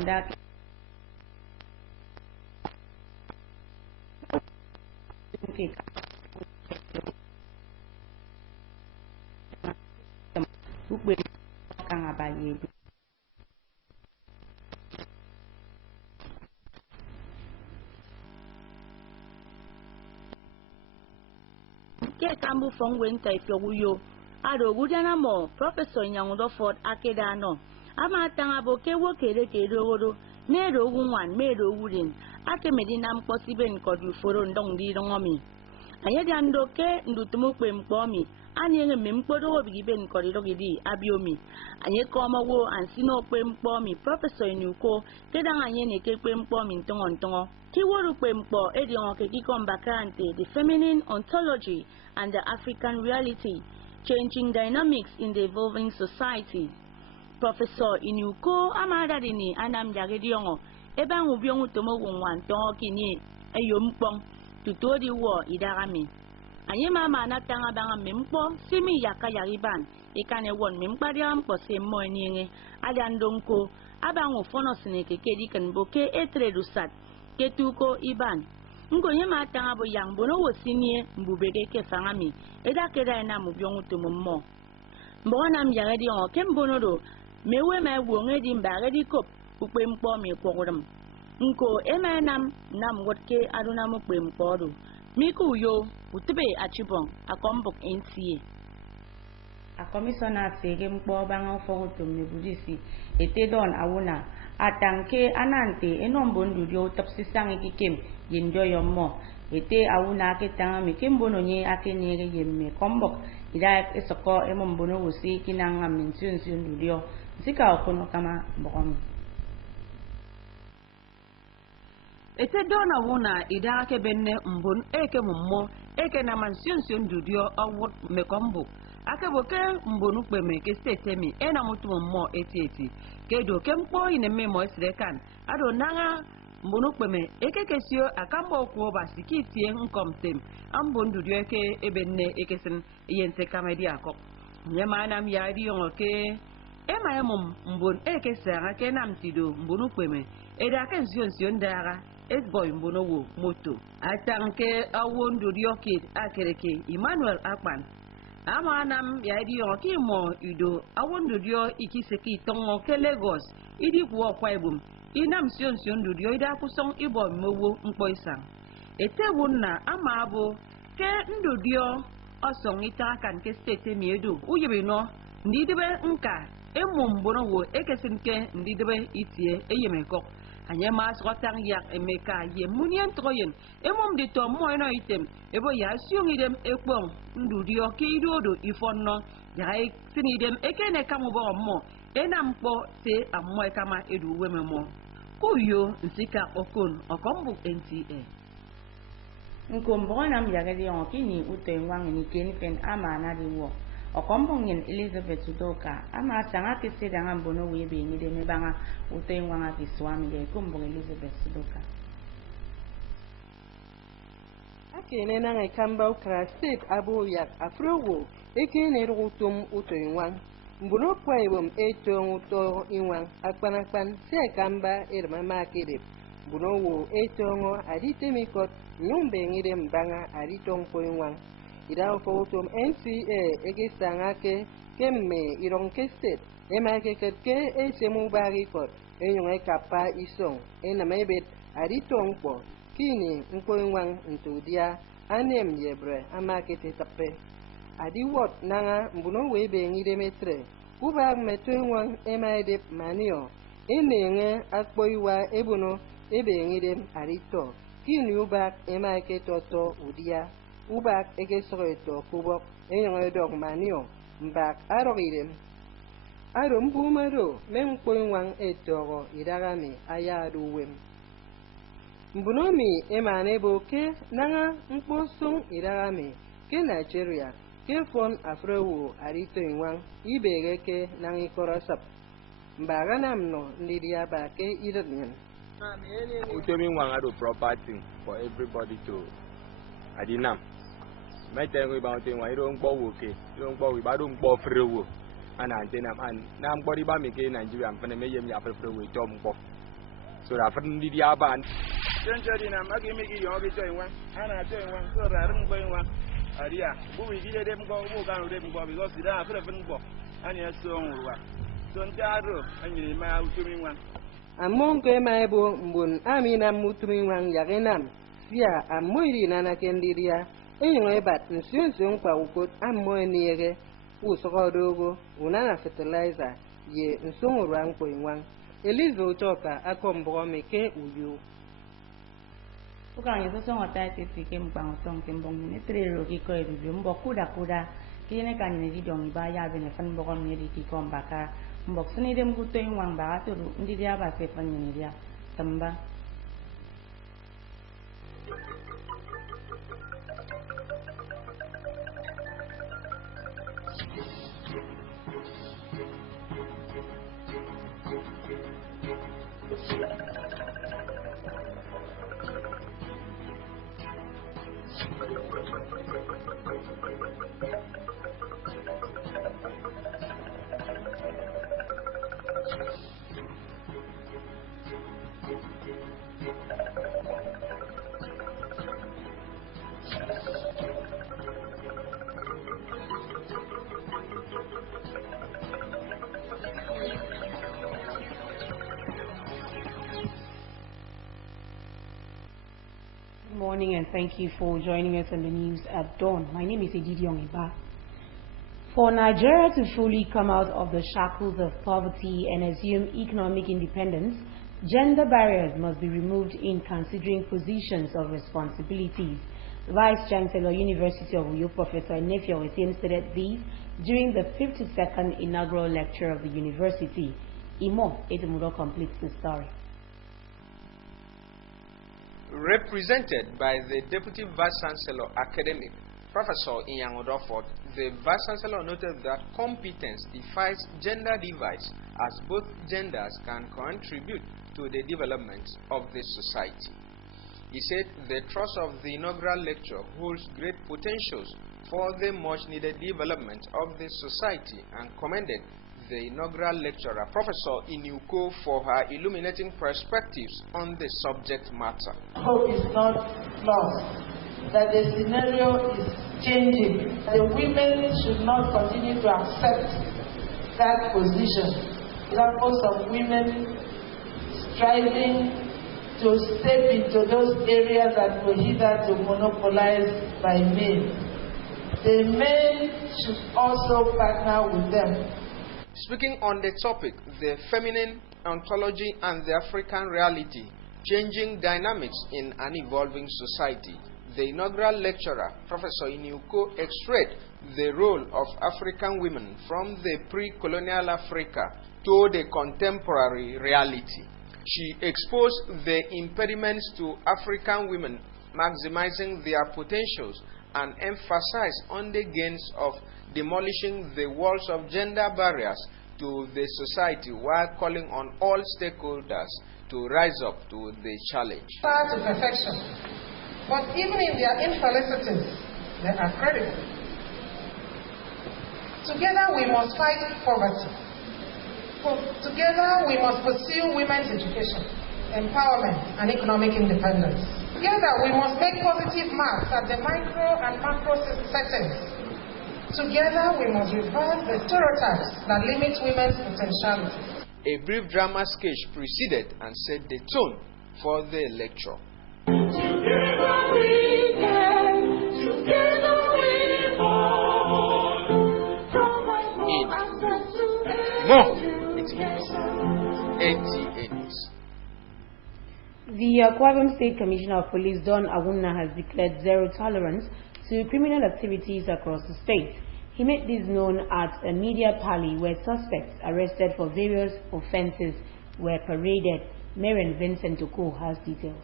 wanda ke ukwe kang abaye ke kambu fong wenta ifyoguyo ado gudana mo professor nyangudo ford akedano ama tanga boke wo kere odo mero gunwan mero wudin ake medina mposiben kodu foro ndong di ngomi ayedi andoke ndutumu kwempomi anyenge mempodo obiben korido gidi abiomi anye koma wo ansino kwempomi professor inuko kedanga anye ne ke kwempomi ntongo kiworu kwempo ediongo ke kikombakante the feminine ontology and the African reality changing dynamics in the evolving society. Professor Inuko amadadini anam jagediongo eba ngubiongu tomo wungwan tongo kini eyompong tutodi wo idarami anye mama anatanga banga mempo simi yaka yariban ikane won mempadiam po semmo eninge adandonko abangu fono sineke kedi kan boke etredusat ketuko iban ngonye matanga bo yang bono wosinie mbubege ke fangami eda keda na mubiongu tomo mo mbonam jagediongo kembono do mewe ma wonge di mbare di kop ukwe mpo mi kwogudum nko emenam nam wotke aduna mo kwe mpo do miku yo utube achibong akombok NTA akomisona sege mpo banga fogutum ni budisi ete don awuna atanke anante enombondu dio topsisange kikem yindo yommo ete awuna ketanga mikembono nye akenyege yemme kombok ida esoko emombono wusi kinanga minsunsun dio sika okono kama bokomi ete dona wuna ida ke benne mbon eke mummo eke na mansunsun dio awot mekombo ake boke mbonu kpeme ke stetemi ena mutu mummo eti ke do kempo ine memo esrekan ado nanga mbonu kpeme eke kesio akambo ko basiki tie nkomtem ambon dio eke ebenne ekesen yense kamedi akok nyama nam yadi yonke ema emum mbon eke sanga ke namtido mbonu kpeme eda ke nsion dara esboy mbono wo moto atanke awondo diokid akereke Emmanuel Akpan ama nam yadi yonke mo ido awondo dio ikiseki tongo ke Lagos idi kwa kwaibum inam nsion dio ida kusong ibo mowo mpoisang ete wonna ama abo ke ndodio osong itakan ke state miedo uyebino ndidebe nka emombono wo ekesinke ndidebe itie eyemekok anye mas rotang yak emeka ye munien troyen emom de to mo no item ebo ya siongidem ekpong ndudio ke idodo ifonno ya sinidem ekene kamubo mo enampo se ammo kama edu wememo kuyo nsika okon okombu NTA nkombona mjagedi yongini utenwang ni kenipen ama na diwo okombongin Elizabeth Sudoka ama tanga kisida ngambono webe ni de mebanga utenwanga kiswami de kombong Elizabeth Sudoka akene na ngakamba ukra state abo yak afrowo ekene rutum utenwang mbuno kwaibom eto uto inwang akpanakpan se kamba irma makede mbuno wo eto aditemikot nyumbe ngide mbanga aritong poinwang ida fotom NTA egisanga ke kemme ironke state emake ketke esemu bari kot enyonga kapa isong enamebet aritong po kini mpoinwang ntudia anem yebre amake tetape adiwot nanga mbuno webe ngide metre kubag metuinwang emaedep manio enenge akpoiwa ebuno ebe ngide arito kini ubak emake toto udia ubak egesoreto kubok enyonga dog manio mbak arogidem aro mbumado mempoinwang etoro idagami ayadu wem mbunomi emane boke nanga mposong idagami ke Nigeria ke fon afrewo arito inwang ibegeke nangi korasap mbaga namno ndidia bake idanyan utemi wangado property for everybody to adinam metengo ibante wa iro ngbo woke iro ngbo wi bado ngbo frewo ana antenam an na ngbo ri ba mi ke Nigeria mfane meyem ya frewo to ngbo So that for the Yaban. Jenjadina, Magimiki, Yogi, one, Hannah, one, so that I'm going one. Idea, who we did them go, who can them go because they are different go. And yes, so don't gather, and you may have doing one. Among Kemaibo, Mbun, Amina Mutuminwan Yagenam, Sia, Amoiri Nana Kendiria, anyway, but soon Paukut, Amoiniere, Usogodogo, Unana fertilizer, ye, and so rank going one. Elizo Toka, Akombromeke, Uyu. Bukan itu semua tadi fikir bang tong timbang ini terlalu kiko itu jumbo kuda kini kan ini di dong ibaya bine fan bokon ini di kiko baka mbok seni dem kutu yang wang baka tu ndi dia bahasa fan ini dia tembang. Good morning and thank you for joining us on the news at dawn. My name is Edidiong Iba. For Nigeria to fully come out of the shackles of poverty and assume economic independence, gender barriers must be removed in considering positions of responsibilities. Vice Chancellor, University of Uyo, Professor Nefia Wetiem stated this during the 52nd inaugural lecture of the university. Imo Edmudo completes the story. Represented by the Deputy Vice-Chancellor Academic, Professor Inyang Odoford, the Vice-Chancellor noted that competence defies gender divides as both genders can contribute to the development of the society. He said the thrust of the inaugural lecture holds great potentials for the much-needed development of the society and commended the inaugural lecturer, Professor Inuko, for her illuminating perspectives on the subject matter. Hope is not lost, that the scenario is changing. The women should not continue to accept that position. Examples of women striving to step into those areas that were hitherto monopolized by men. The men should also partner with them. Speaking on the topic, the feminine ontology and the African reality, changing dynamics in an evolving society, the inaugural lecturer, Professor Inuko, x-rayed the role of African women from the pre-colonial Africa to the contemporary reality. She exposed the impediments to African women maximizing their potentials and emphasized on the gains of demolishing the walls of gender barriers to the society while calling on all stakeholders to rise up to the challenge. Far to perfection, but even in their infelicities, they are credible. Together we must fight poverty. Together we must pursue women's education, empowerment, and economic independence. Together we must make positive marks at the micro and macro settings. Together, we must reverse the stereotypes that limit women's potentiality. A brief drama sketch preceded and set the tone for the lecture. Together we can, together we fall. The Akwa Ibom State Commissioner of Police, Don Awuna, has declared zero tolerance to criminal activities across the state. He made this known at a media parley where suspects arrested for various offences were paraded. Marian Vincent Oko has details.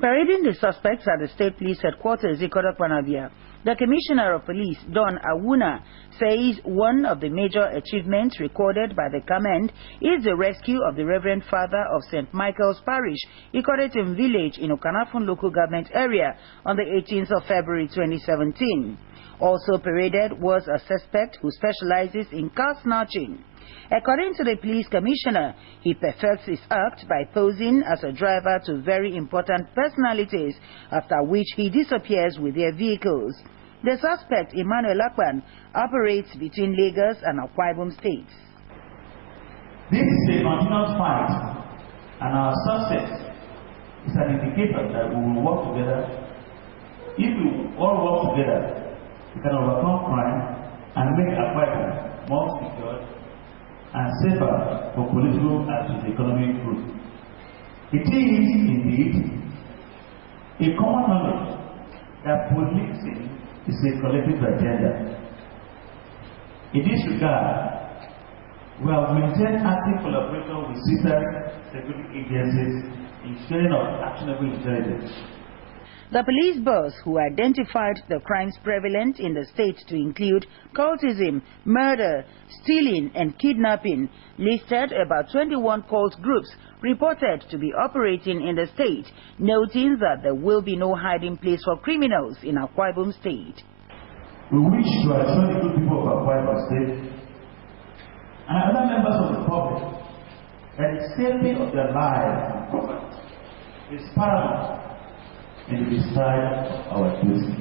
Parading the suspects at the State Police Headquarters, Ikoda-Panavia, the Commissioner of Police, Don Awuna, says one of the major achievements recorded by the command is the rescue of the Reverend Father of St. Michael's Parish, Ikodetim Village in Okanafun Local Government Area on the 18th of February 2017. Also paraded was a suspect who specializes in car snatching. According to the police commissioner, he perfects his act by posing as a driver to very important personalities, after which he disappears with their vehicles. The suspect, Emmanuel Akpan, operates between Lagos and Akwa Ibom states. This is a continuous fight, and our success is an indicator that we will work together. If we all work together, we can overcome crime and make Akwa Ibom more secure and safer for political and economic growth. It is indeed a common knowledge that policing is a collective agenda. In this regard, we have maintained active collaboration with sister security agencies in sharing of actionable intelligence. The police boss, who identified the crimes prevalent in the state to include cultism, murder, stealing and kidnapping, listed about 21 cult groups reported to be operating in the state, noting that there will be no hiding place for criminals in Akwa Ibom state. We wish to assure the good people of Akwa Ibom state and other members of the public that the safety of their lives and property is paramount in the discharge of our duty.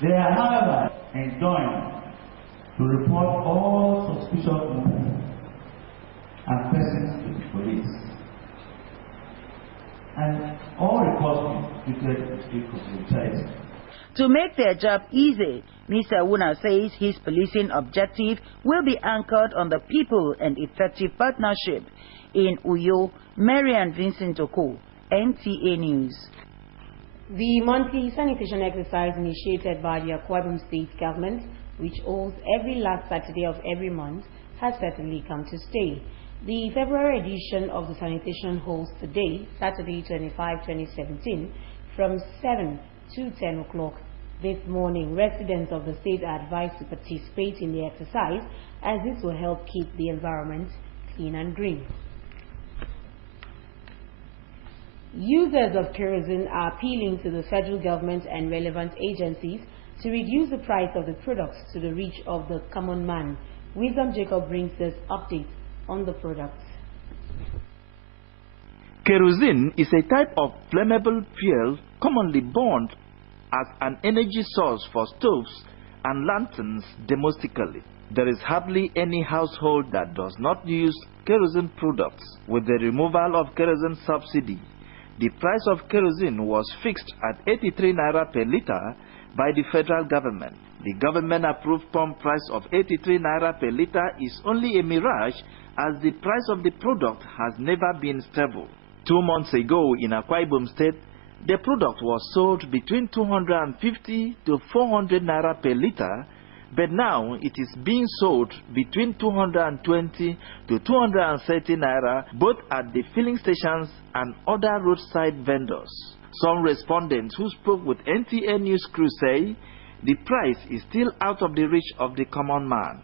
They are, however, enjoined to report all suspicious movements and persons to the police, and all reports be treated with confidentiality. To make their job easy, Mr. Wuna says his policing objective will be anchored on the people and effective partnership. In Uyo, Marian Vincent Oko, NTA News. The monthly sanitation exercise initiated by the Akwa Ibom State government, which holds every last Saturday of every month, has certainly come to stay. The February edition of the sanitation holds today, Saturday 25, 2017, from 7 to 10 o'clock. This morning, residents of the state are advised to participate in the exercise, as this will help keep the environment clean and green. Users of kerosene are appealing to the federal government and relevant agencies to reduce the price of the products to the reach of the common man. Wisdom Jacob brings this update on the products. Kerosene is a type of flammable fuel commonly burned as an energy source for stoves and lanterns domestically. There is hardly any household that does not use kerosene products. With the removal of kerosene subsidy, the price of kerosene was fixed at 83 naira per litre by the federal government. The government-approved pump price of 83 naira per litre is only a mirage, as the price of the product has never been stable. 2 months ago in Akwa Ibom State, the product was sold between 250 to 400 naira per litre, but now it is being sold between 220 to 230 naira, both at the filling stations and other roadside vendors. Some respondents who spoke with NTA News crew say the price is still out of the reach of the common man.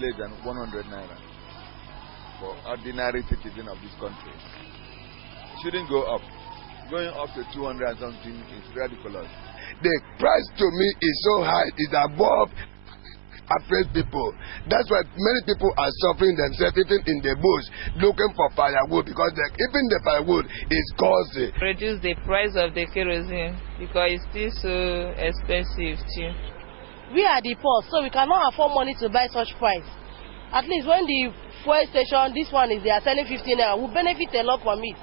Less than 100 naira for ordinary citizen of this country. Shouldn't go up. Going up to 200 and something is ridiculous. The price to me is so high, it's above average people. That's why many people are suffering themselves even in the bush looking for firewood, because even the firewood is costly. Reduce the price of the kerosene because it's still so expensive too. We are the poor, so we cannot afford money to buy such price. At least when the fuel station, this one is, they are selling 15 naira, we benefit a lot from it.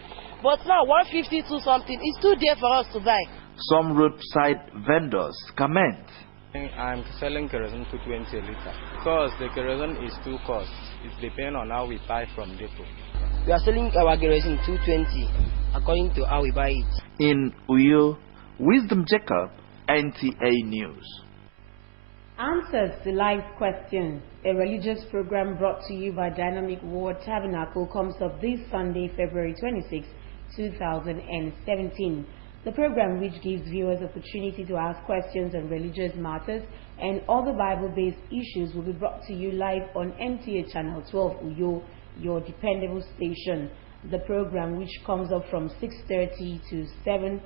But now 150 to something is too dear for us to buy. Some roadside vendors comment. I'm selling kerosene to 20 a litre because the kerosene is too cost. It depends on how we buy from depot. We are selling our kerosene 220 according to how we buy it. In Uyo, Wisdom Jacob, NTA News. Answers to Life Questions, a religious program brought to you by Dynamic Word Tabernacle, comes up this Sunday, February 26, 2017. The program, which gives viewers opportunity to ask questions on religious matters and other Bible-based issues, will be brought to you live on NTA Channel 12 Uyo, your dependable station. The program, which comes up from 6:30 to 7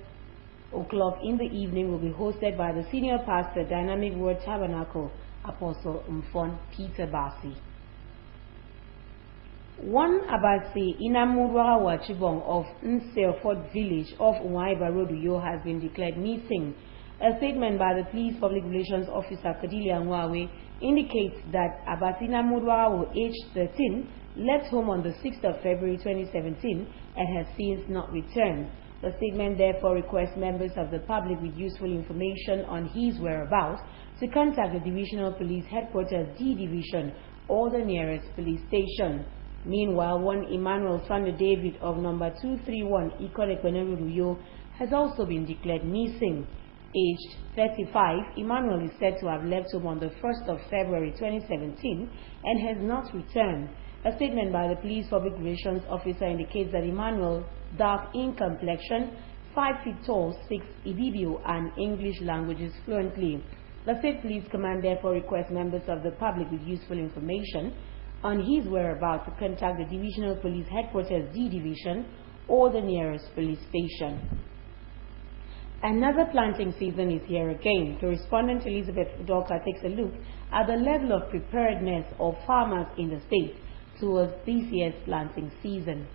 o'clock in the evening will be hosted by the senior pastor, Dynamic Word Tabernacle, Apostle Mfon Peter Basi. One Abasi Inamurwa Wachibong of Nseofort village of Uwaiba Road, Uyo, has been declared missing. A statement by the Police Public Relations Officer Kadilia Nwawe indicates that Abasi Inamurwa, aged 13, left home on the 6th of February 2017 and has since not returned. The statement therefore requests members of the public with useful information on his whereabouts to contact the Divisional Police Headquarters D Division or the nearest police station. Meanwhile, one Emmanuel Swanda David of number 231 Ikorekweneruyo has also been declared missing. Aged 35, Emmanuel is said to have left home on the 1st of February 2017 and has not returned. A statement by the Police Public Relations Officer indicates that Emmanuel, dark in complexion, 5 feet tall, 6 Ibibio and English languages fluently. The State Police Command therefore requests members of the public with useful information on his whereabouts to contact the Divisional Police Headquarters D Division or the nearest police station. Another planting season is here again. Correspondent Elizabeth Udoka takes a look at the level of preparedness of farmers in the state towards this year's planting season.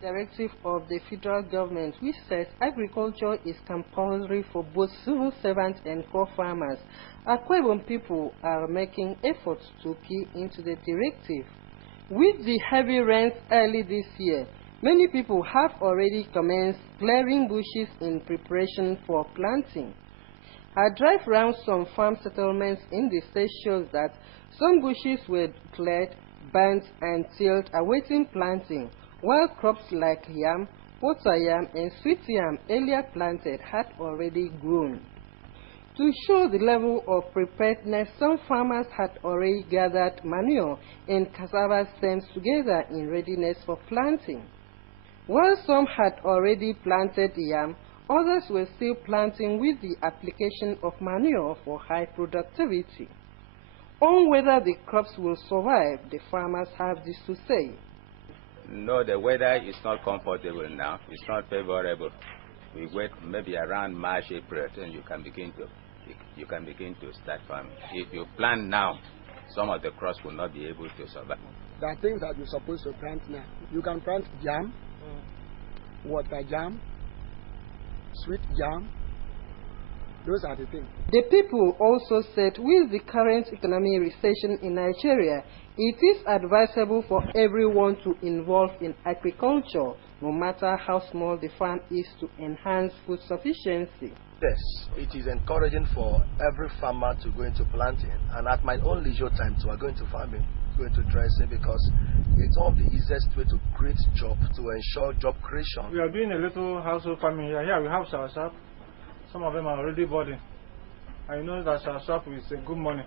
Directive of the federal government, which says agriculture is compulsory for both civil servants and poor farmers. Akwa Ibom people are making efforts to key into the directive. With the heavy rains early this year, many people have already commenced clearing bushes in preparation for planting. A drive around some farm settlements in the state shows that some bushes were cleared, burnt, and tilled awaiting planting, while crops like yam, water yam, and sweet yam earlier planted had already grown. To show the level of preparedness, some farmers had already gathered manure and cassava stems together in readiness for planting. While some had already planted yam, others were still planting with the application of manure for high productivity. On whether the crops will survive, the farmers have this to say. No, the weather is not comfortable now. It's not favorable. We wait maybe around March, April, then you can begin to start farming. If you plant now, some of the crops will not be able to survive. There are things that you're supposed to plant now. You can plant jam, water jam, sweet jam. Those are the things. The people also said with the current economic recession in Nigeria, it is advisable for everyone to involve in agriculture, no matter how small the farm is, to enhance food sufficiency. Yes, it is encouraging for every farmer to go into planting, and at my own leisure time too, I go into farming, going to dressing, because it's one of the easiest way to create job, to ensure job creation. We are doing a little household farming here. Here we have soursop. Some of them are already budding. I know that soursop is a good money.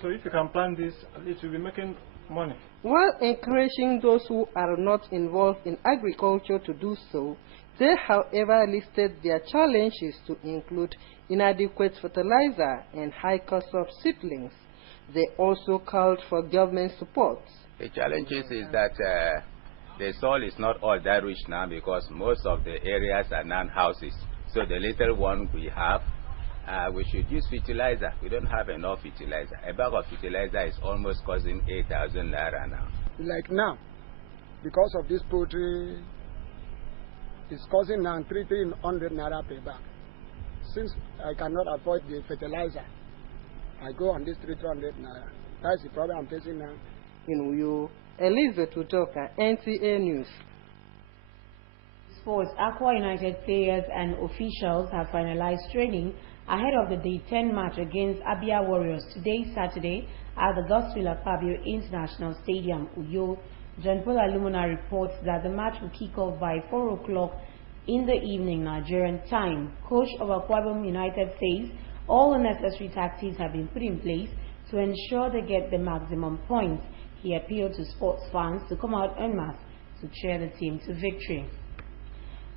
So if you can plant this, at least you'll be making money. While encouraging those who are not involved in agriculture to do so, they, however, listed their challenges to include inadequate fertilizer and high cost of seedlings. They also called for government support. The challenges is that the soil is not all that rich now, because most of the areas are non-houses. So the little one we have, we should use fertilizer. We don't have enough fertilizer. A bag of fertilizer is almost costing 8,000 naira now. Like now, because of this poultry, it's costing now 300 naira per bag. Since I cannot afford the fertilizer, I go on this 300 naira. That's the problem I'm facing now. In Uyo, Elizabeth Utoka, NTA News. Sports. Aqua United players and officials have finalized training ahead of the Day 10 match against Abia Warriors today, Saturday, at the Godswill Akpabio International Stadium, Uyo. John Paul Alumina reports that the match will kick off by 4 o'clock in the evening Nigerian time. Coach of Akwa Ibom United says all the necessary tactics have been put in place to ensure they get the maximum points. He appealed to sports fans to come out en masse to cheer the team to victory.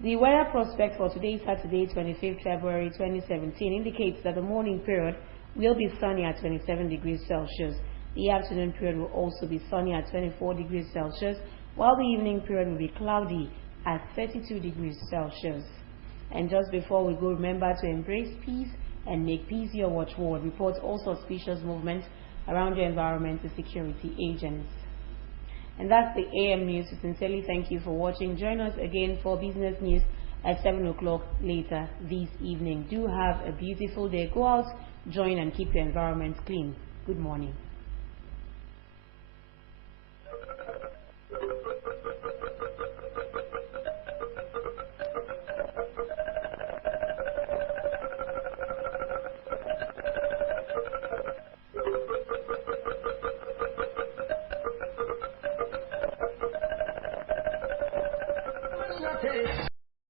The weather prospect for today, Saturday, 25th February 2017, indicates that the morning period will be sunny at 27 degrees Celsius. The afternoon period will also be sunny at 24 degrees Celsius, while the evening period will be cloudy at 32 degrees Celsius. And just before we go, remember to embrace peace and make peace your watchword. Report all suspicious movements around your environmental security agents. And that's the AM News. We sincerely thank you for watching. Join us again for business news at 7 o'clock later this evening. Do have a beautiful day. Go out, join, and keep your environment clean. Good morning.